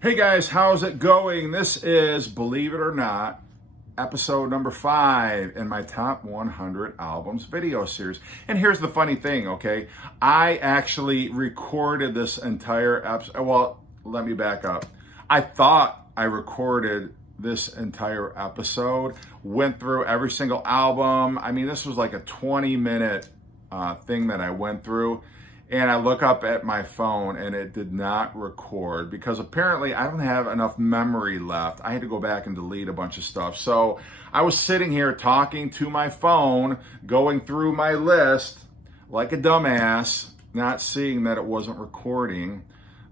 Hey guys, how's it going? This is, believe it or not, episode number 5 in my top 100 albums video series. And here's the funny thing, okay? I actually recorded this entire episode. Well, let me back up. I thought I recorded this entire episode, went through every single album. I mean, this was like a 20-minute thing that I went through. And I look up at my phone and it did not record because apparently I don't have enough memory left. I had to go back and delete a bunch of stuff. So I was sitting here talking to my phone, going through my list like a dumbass, not seeing that it wasn't recording.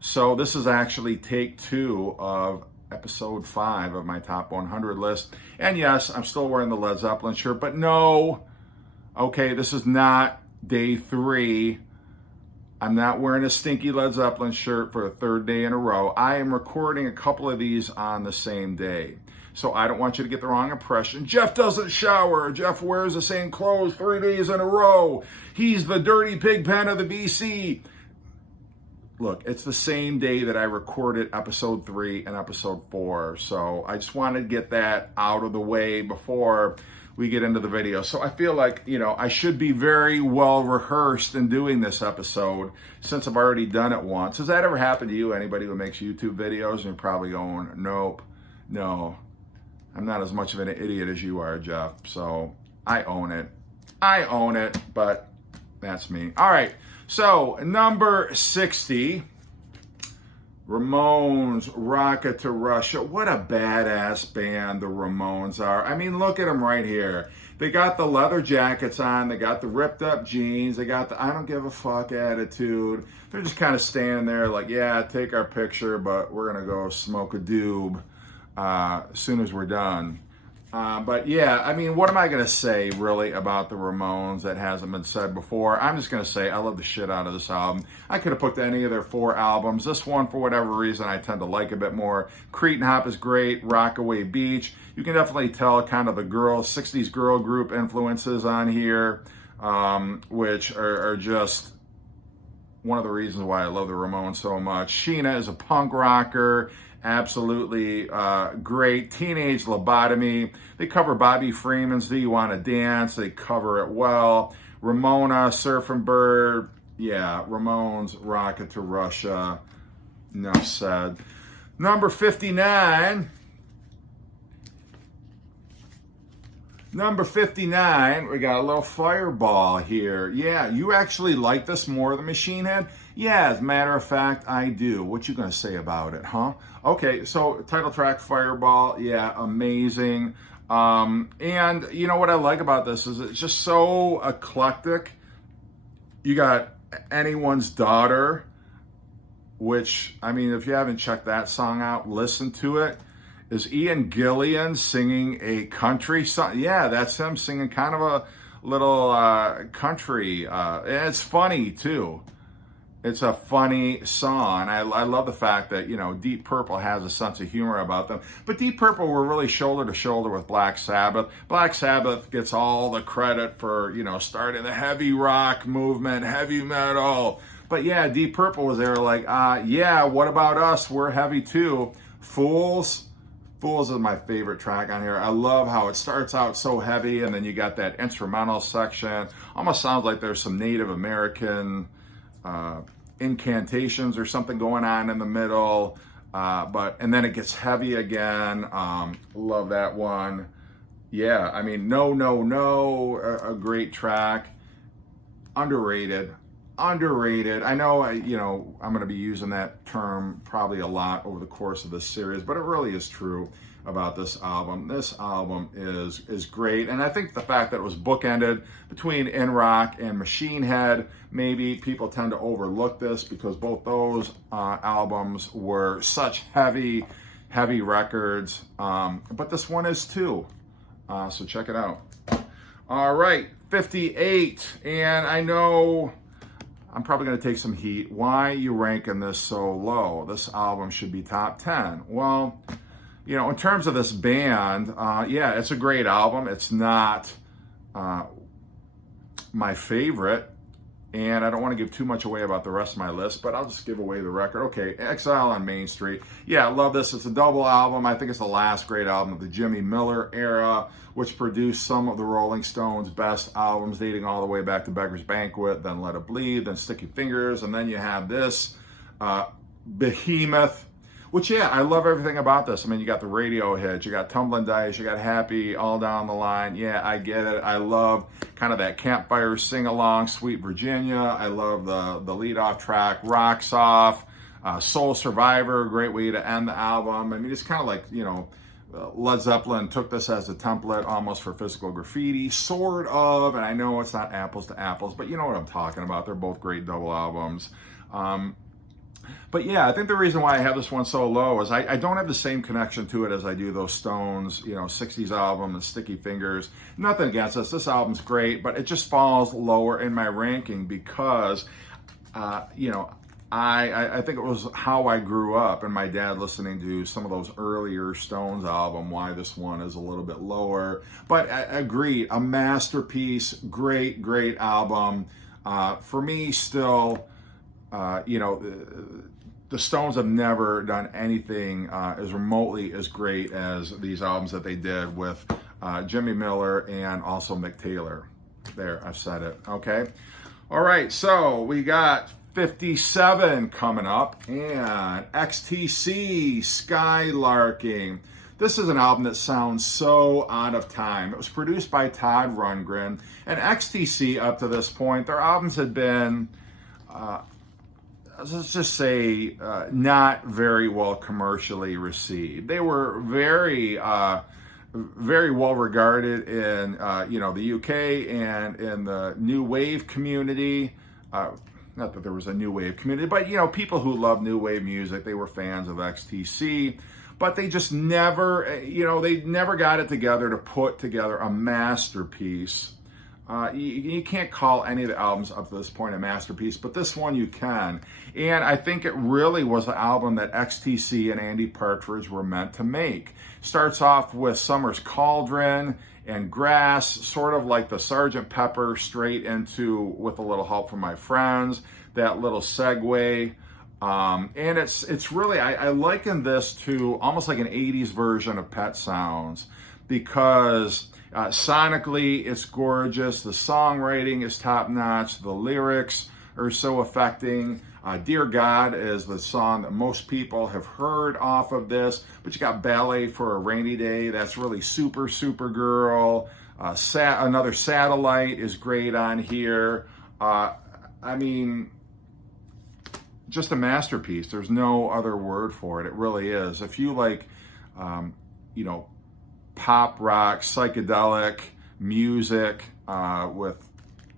So this is actually take 2 of episode 5 of my top 100 list. And yes, I'm still wearing the Led Zeppelin shirt, but no, okay, this is not day 3. I'm not wearing a stinky Led Zeppelin shirt for a 3rd day in a row. I am recording a couple of these on the same day. So I don't want you to get the wrong impression. Jeff doesn't shower. Jeff wears the same clothes 3 days in a row. He's the dirty pig pen of the BC. Look, it's the same day that I recorded episode 3 and episode 4. So I just wanted to get that out of the way before we get into the video. So I feel like, I should be very well rehearsed in doing this episode since I've already done it once. Has that ever happened to you? Anybody who makes YouTube videos and you're probably going, nope, no, I'm not as much of an idiot as you are, Jeff. So I own it, but that's me. All right, so number 60, Ramones, Rocket to Russia. What a badass band the Ramones are. I mean, look at them right here. They got the leather jackets on. They got the ripped up jeans. They got the I don't give a fuck attitude. They're just kind of standing there like, yeah, take our picture, but we're going to go smoke a doob as soon as we're done. But yeah, I mean, what am I going to say really about the Ramones that hasn't been said before? I'm just going to say I love the shit out of this album. I could have picked any of their 4 albums. This one, for whatever reason, I tend to like a bit more. Cretin Hop is great. Rockaway Beach. You can definitely tell kind of the 60s girl group influences on here, which are just one of the reasons why I love the Ramones so much. Sheena is a punk rocker. Absolutely great. Teenage Lobotomy. They cover Bobby Freeman's Do You Want to Dance? They cover it well. Ramona, Surfing Bird. Yeah, Ramones, Rocket to Russia. Enough said. Number 59. Number 59, we got a little Fireball here. Yeah, you actually like this more than Machine Head? Yeah, as a matter of fact, I do. What you gonna say about it, huh? Okay, so title track Fireball, yeah, amazing. And you know what I like about this is it's just so eclectic. You got Anyone's Daughter, which, I mean, if you haven't checked that song out, listen to it. Is Ian Gillan singing a country song? Yeah, that's him singing kind of a little country. And it's funny, too. It's a funny song. I love the fact that, Deep Purple has a sense of humor about them. But Deep Purple were really shoulder to shoulder with Black Sabbath. Black Sabbath gets all the credit for, starting the heavy rock movement, heavy metal. But yeah, Deep Purple was there like, yeah, what about us? We're heavy, too. Fools is my favorite track on here. I love how it starts out so heavy and then you got that instrumental section. Almost sounds like there's some Native American incantations or something going on in the middle. And then it gets heavy again. Love that one. Yeah, I mean, No, a great track. Underrated. I know, I'm going to be using that term probably a lot over the course of this series, but it really is true about this album. This album is great, and I think the fact that it was bookended between In Rock and Machine Head, maybe people tend to overlook this because both those albums were such heavy records, but this one is too, so check it out. All right, 58, and I know I'm probably going to take some heat. Why are you ranking this so low? This album should be top 10. Well, in terms of this band, yeah, it's a great album. It's not my favorite. And I don't want to give too much away about the rest of my list, but I'll just give away the record. Okay, Exile on Main Street. Yeah, I love this. It's a double album. I think it's the last great album of the Jimmy Miller era, which produced some of the Rolling Stones' best albums, dating all the way back to Beggar's Banquet, then Let It Bleed, then Sticky Fingers, and then you have this behemoth. Which, yeah, I love everything about this. I mean, you got the radio hits, you got Tumbling Dice, you got Happy, all down the line. Yeah, I get it. I love kind of that campfire sing-along, Sweet Virginia. I love the lead-off track, Rocks Off, Soul Survivor, great way to end the album. I mean, it's kind of like, you know, Led Zeppelin took this as a template almost for Physical Graffiti, sort of, and I know it's not apples to apples, but you know what I'm talking about. They're both great double albums. But yeah, I think the reason why I have this one so low is I don't have the same connection to it as I do those Stones, you know, 60s album and Sticky Fingers. Nothing against this. This album's great, but it just falls lower in my ranking because, you know, I think it was how I grew up and my dad listening to some of those earlier Stones album, why this one is a little bit lower. But I agree, a masterpiece, great, great album. For me, still... you know, the Stones have never done anything as remotely as great as these albums that they did with Jimmy Miller and also Mick Taylor. There, I've said it. Okay. All right. So we got 57 coming up, and XTC Skylarking. This is an album that sounds so out of time. It was produced by Todd Rundgren, and XTC up to this point, their albums had been let's just say, not very well commercially received. They were very, very well regarded in, you know, the UK and in the new wave community. Not that there was a new wave community, but, you know, people who love new wave music, they were fans of XTC. But they just never, you know, they never got it together to put together a masterpiece. You can't call any of the albums up to this point a masterpiece, but this one you can. And I think it really was an album that XTC and Andy Partridge were meant to make. Starts off with Summer's Cauldron and Grass, sort of like the Sgt. Pepper straight into With a Little Help from My Friends, that little segue. And it's really, I liken this to almost like an 80s version of Pet Sounds, because sonically it's gorgeous, the songwriting is top-notch, the lyrics are so affecting. Dear God is the song that most people have heard off of this, but you got Ballet for a Rainy Day, that's really super, super girl. Another Satellite is great on here. I mean, just a masterpiece. There's no other word for it. It really is. If you like, you know, pop rock, psychedelic music with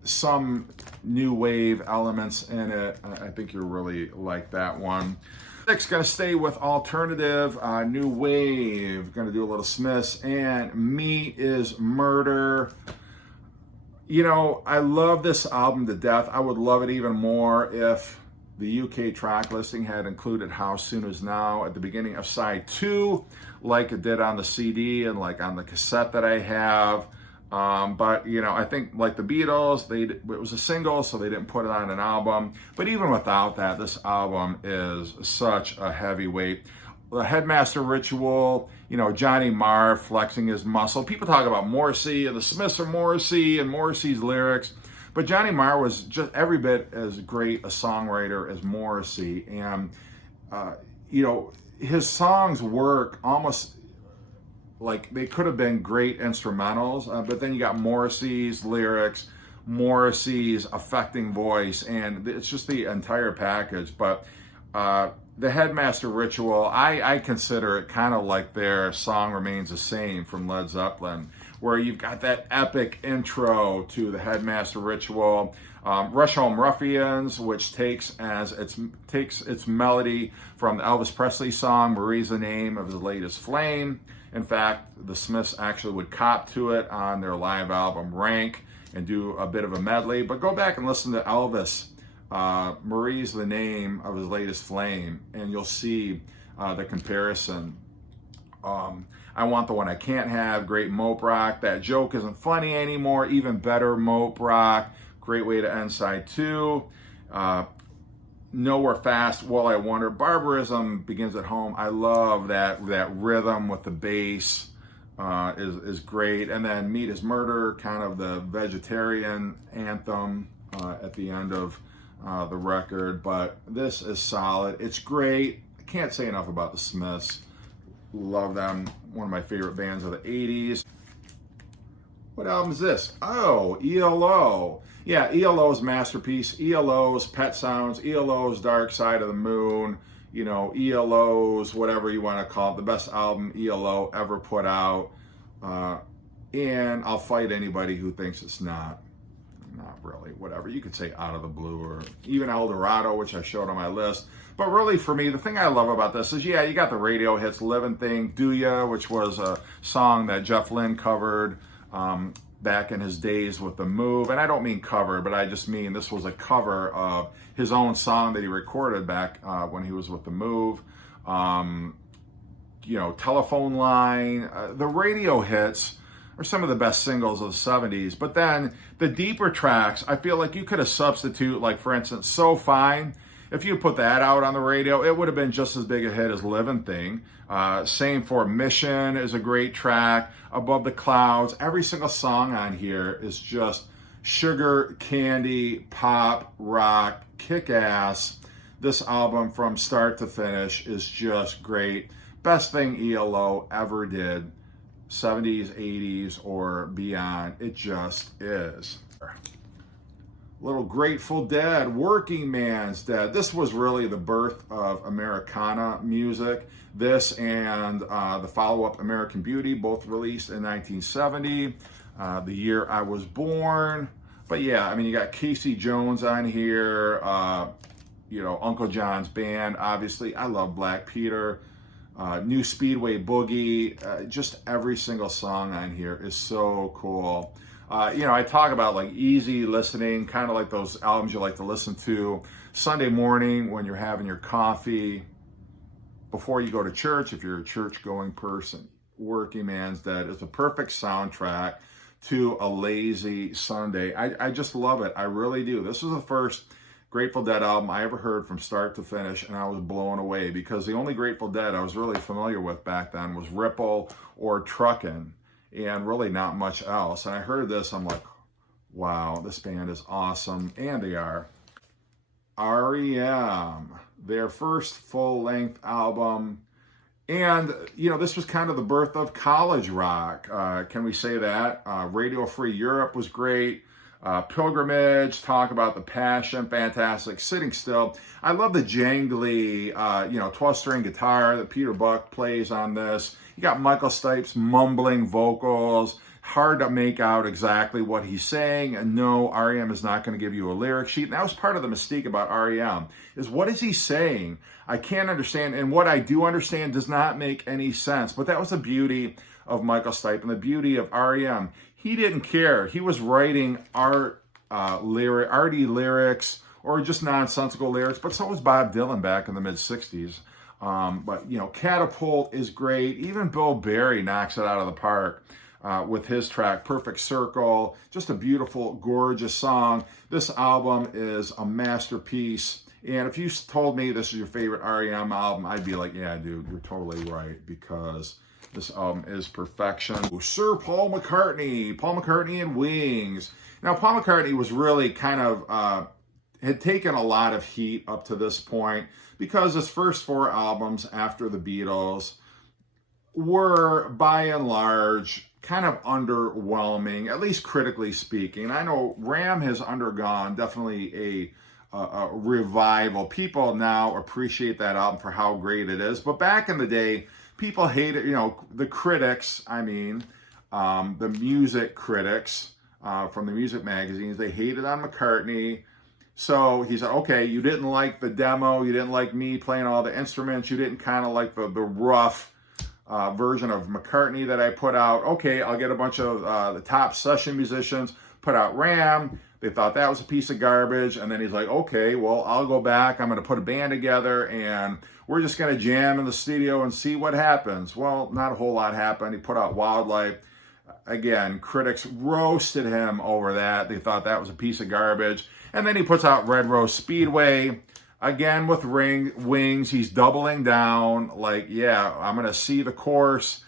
some new wave elements in it, I think you'll really like that one. Next, gonna stay with alternative, new wave. Gonna do a little Smiths, and Me Is Murder. You know, I love this album to death. I would love it even more if the UK track listing had included How Soon Is Now at the beginning of side 2, like it did on the CD and like on the cassette that I have. But, you know, I think like the Beatles, it was a single, so they didn't put it on an album. But even without that, this album is such a heavyweight. The Headmaster Ritual, you know, Johnny Marr flexing his muscle. People talk about Morrissey, and the Smiths are Morrissey, and Morrissey's lyrics. But Johnny Marr was just every bit as great a songwriter as Morrissey. And, you know, his songs work almost like they could have been great instrumentals. But then you got Morrissey's lyrics, Morrissey's affecting voice, and it's just the entire package. But the Headmaster Ritual, I consider it kind of like their Song Remains the Same from Led Zeppelin, where you've got that epic intro to the Headmaster Ritual. Rush Home Ruffians, which takes its melody from the Elvis Presley song Marie's the Name of His Latest Flame. In fact, the Smiths actually would cop to it on their live album Rank and do a bit of a medley. But go back and listen to Elvis, Marie's the Name of His Latest Flame, and you'll see the comparison. I Want the One I Can't Have, great mope rock. That Joke Isn't Funny Anymore, even better mope rock. Great way to end side 2. Nowhere Fast, While I Wonder. Barbarism Begins at Home. I love that rhythm with the bass is great. And then Meat is Murder, kind of the vegetarian anthem at the end of the record. But this is solid. It's great. I can't say enough about the Smiths. Love them. One of my favorite bands of the 80s. What album is this? Oh, ELO. Yeah, ELO's masterpiece. ELO's Pet Sounds. ELO's Dark Side of the Moon. You know, ELO's whatever you want to call it. The best album ELO ever put out. And I'll fight anybody who thinks it's not. Not really. Whatever. You could say Out of the Blue or even El Dorado, which I showed on my list. But really, for me, the thing I love about this is, yeah, you got the radio hits, Living Thing, Do Ya, which was a song that Jeff Lynne covered back in his days with The Move. And I don't mean cover, but I just mean this was a cover of his own song that he recorded back when he was with The Move. You know, Telephone Line. The radio hits are some of the best singles of the 70s. But then the deeper tracks, I feel like you could have substituted, like, for instance, So Fine. If you put that out on the radio, it would have been just as big a hit as Living Thing. Same for Mission is a great track. Above the Clouds. Every single song on here is just sugar, candy, pop, rock, kick-ass. This album from start to finish is just great. Best thing ELO ever did. 70s, 80s, or beyond. It just is. Little Grateful Dead, Working Man's Dead. This was really the birth of Americana music. This and the follow-up American Beauty, both released in 1970, the year I was born. But yeah, I mean, you got Casey Jones on here, you know, Uncle John's Band, obviously. I love Black Peter, New Speedway Boogie. Just every single song on here is so cool. You know, I talk about like easy listening, kind of like those albums you like to listen to Sunday morning when you're having your coffee, before you go to church, if you're a church-going person. Working Man's Dead is a perfect soundtrack to a lazy Sunday. I just love it. I really do. This was the first Grateful Dead album I ever heard from start to finish, and I was blown away because the only Grateful Dead I was really familiar with back then was Ripple or Truckin'. And really not much else. And I heard this, I'm like, wow, this band is awesome. And they are. REM, their first full-length album. And, you know, this was kind of the birth of college rock. Can we say that? Radio Free Europe was great. Pilgrimage, Talk About the Passion, fantastic. Sitting Still. I love the jangly, you know, 12-string guitar that Peter Buck plays on this. You got Michael Stipe's mumbling vocals. Hard to make out exactly what he's saying. And no, REM is not going to give you a lyric sheet. And that was part of the mystique about REM, is what is he saying? I can't understand. And what I do understand does not make any sense. But that was the beauty of Michael Stipe and the beauty of REM. He didn't care. He was writing arty lyrics or just nonsensical lyrics. But so was Bob Dylan back in the mid-'60s. But, you know, Catapult is great. Even Bill Berry knocks it out of the park with his track, Perfect Circle. Just a beautiful, gorgeous song. This album is a masterpiece. And if you told me this is your favorite REM album, I'd be like, yeah, dude, you're totally right, because this album is perfection. Sir Paul McCartney and Wings. Now, Paul McCartney was really kind of, had taken a lot of heat up to this point because his first 4 albums after the Beatles were, by and large, kind of underwhelming, at least critically speaking. I know Ram has undergone definitely a revival. People now appreciate that album for how great it is. But back in the day, people hated, you know, the critics, I mean, the music critics from the music magazines, they hated on McCartney. So he said, okay, you didn't like the demo, you didn't like me playing all the instruments, you didn't kind of like the rough version of McCartney that I put out. Okay, I'll get a bunch of the top session musicians, put out Ram. They thought that was a piece of garbage. And then he's like, okay, well, I'll go back. I'm going to put a band together and we're just going to jam in the studio and see what happens. Well, not a whole lot happened. He put out Wildlife. Again, critics roasted him over that. They thought that was a piece of garbage. And then he puts out Red Rose Speedway. Again, with Wings, he's doubling down. Like, yeah, I'm going to see the course.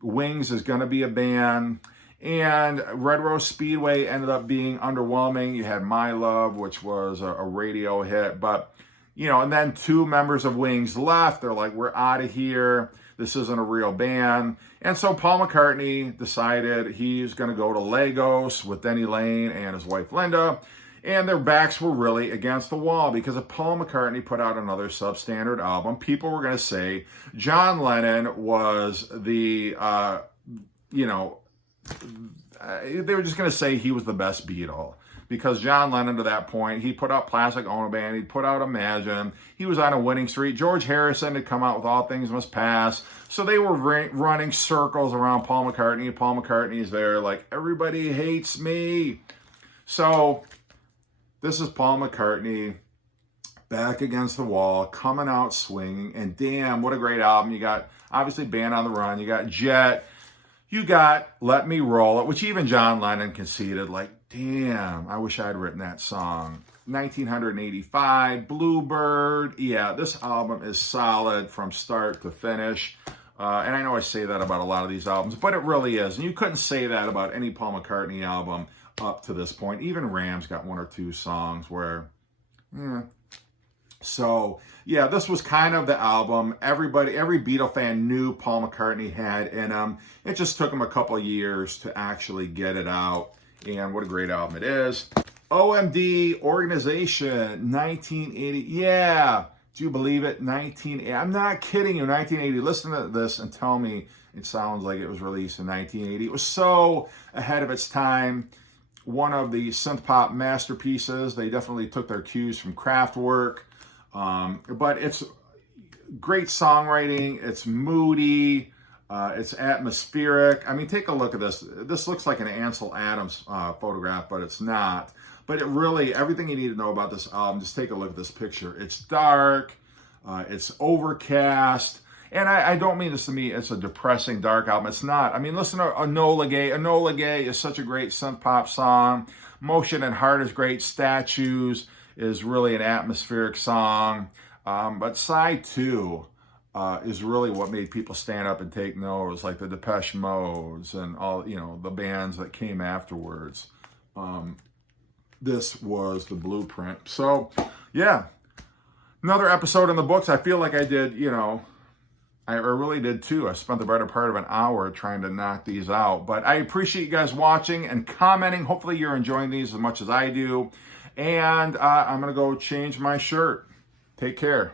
Wings is going to be a band. And Red Rose Speedway ended up being underwhelming. You had My Love, which was a radio hit. But, you know, and then 2 members of Wings left. They're like, we're out of here. This isn't a real band. And so Paul McCartney decided he's going to go to Lagos with Denny Lane and his wife Linda. And their backs were really against the wall, because if Paul McCartney put out another substandard album, people were going to say John Lennon was the, they were just going to say he was the best Beatle. Because John Lennon, to that point, he put out Plastic Ono Band, he put out Imagine, he was on a winning streak. George Harrison had come out with All Things Must Pass. So they were running circles around Paul McCartney. Paul McCartney's there like, everybody hates me. So this is Paul McCartney, back against the wall, coming out swinging. And damn, what a great album. You got, obviously, Band on the Run. You got Jet. You got Let Me Roll It, which even John Lennon conceded, like, damn, I wish I'd written that song. 1985, Bluebird. Yeah, this album is solid from start to finish. And I know I say that about a lot of these albums, but it really is. And you couldn't say that about any Paul McCartney album up to this point. Even Ram's got 1 or 2 songs where, So, yeah, this was kind of the album every Beatle fan knew Paul McCartney had in him. It just took him a couple of years to actually get it out. And what a great album it is. OMD, Organization, 1980. Yeah, do you believe it? 1980. I'm not kidding you, 1980. Listen to this and tell me it sounds like it was released in 1980. It was so ahead of its time. One of the synth pop masterpieces. They definitely took their cues from Kraftwerk. But it's great songwriting. It's moody. It's atmospheric. I mean, take a look at this. This looks like an Ansel Adams photograph, but it's not. But it really, everything you need to know about this album, just take a look at this picture. It's dark. It's overcast. And I don't mean this to me, it's a depressing, dark album. It's not. I mean, listen to Enola Gay. Enola Gay is such a great synth pop song. Motion and Heart is great. Statues is really an atmospheric song. But Side 2 is really what made people stand up and take notice, like the Depeche Modes and all, the bands that came afterwards. This was the blueprint. So, yeah, another episode in the books. I feel like I did, I really did too. I spent the better part of an hour trying to knock these out. But I appreciate you guys watching and commenting. Hopefully you're enjoying these as much as I do. And I'm going to go change my shirt. Take care.